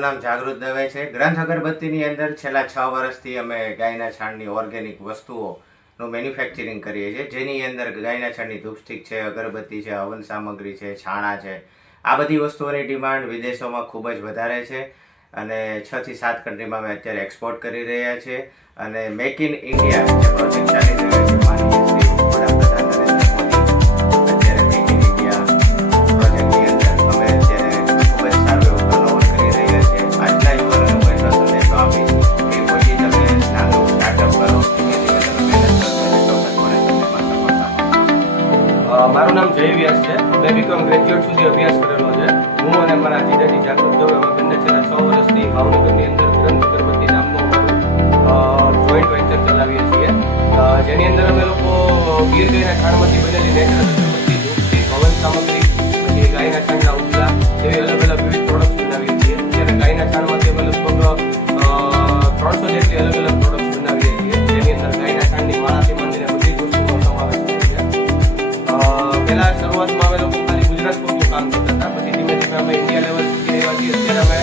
મારું નામ જાગૃત દવે છે. ગ્રંથ અગરબત્તીની અંદર છેલ્લા 6 વર્ષથી અમે ગાયના છાણની ઓર્ગેનિક વસ્તુઓનું મેન્યુફેક્ચરિંગ કરીએ છીએ, જેની અંદર ગાયના છાણની ધૂપ સ્ટિક છે, અગરબત્તી છે, હવન સામગ્રી છે, છાણા છે. આ બધી વસ્તુઓની ડિમાન્ડ વિદેશોમાં ખૂબ જ વધારે છે અને 6 થી 7 કન્ટ્રીમાં અમે અત્યારે એક્સપોર્ટ કરી રહ્યા છીએ. અને મેક ઇન ઇન્ડિયા જે પ્રોજેક્ટ ચાલી રહ્યો છે માનનીય શ્રી વડાપ્રધાન નરેન્દ્ર મોદી, અત્યારે મેક ઇન ઇન્ડિયા પ્રોજેક્ટની અંદર અમે અત્યારે ખૂબ જ સારું એવું ટર્નઓવર કરી રહ્યા છીએ. આજના યુવાનોને હું એટલો સંદેશો આપીશ કે કોઈ તમે નાનું સ્ટાર્ટઅપ કરો, એની અંદર તમે મહેનત કરશો અને ચોક્કસપણે તમને એમાં સફળતા મળશે. મારું નામ જય વ્યાસ છે. મેં બીકોમ ગ્રેજ્યુએટ સુધી અભ્યાસ કરેલો છે. હું અને મારા જીજાજી જાગૃત દવે અમે બંને છેલ્લા 6 વર્ષથી ભાવનગરની અંદર ગ્રંથ અગરબત્તી નામનું જોઈન્ટ વેન્ચર ચલાવીએ છીએ, જેની અંદર અમે લોકો ગીર ગાયના છાણમાંથી બનેલી નેચરલ અગરબત્તી, ધૂપસ્ટિક, હવન સામગ્રી, પછી ગાયના છાણના ઉંદલા જેવી અલગ અલગ વિવિધ પ્રોડક્ટ બનાવીએ છીએ. ત્યારે ગાયના છાણમાંથી અમે લગભગ 300 જેટલી અલગ અલગ પ્રોડક્ટ બનાવીએ છીએ, જેની અંદર ગાયના છાણની માળાથી માંડીને બધી જ વસ્તુનો સમાવેશ થાય છે. પહેલા શરૂઆતમાં અમે લોકો ખાલી ગુજરાત પૂરતું કામ કરતા હતા, પછી ધીમે ધીમે અમે ઇન્ડિયા લેવલ સુધી રહેવા છીએ. અત્યારે અમે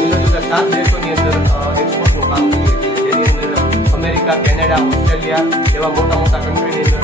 જુદા જુદા 7 દેશોની અંદર એક્સપોર્ટનું કામ કરીએ છીએ, જેની અંદર અમેરિકા, કેનેડા, ઓસ્ટ્રેલિયા એવા મોટા મોટા કન્ટ્રીની અંદર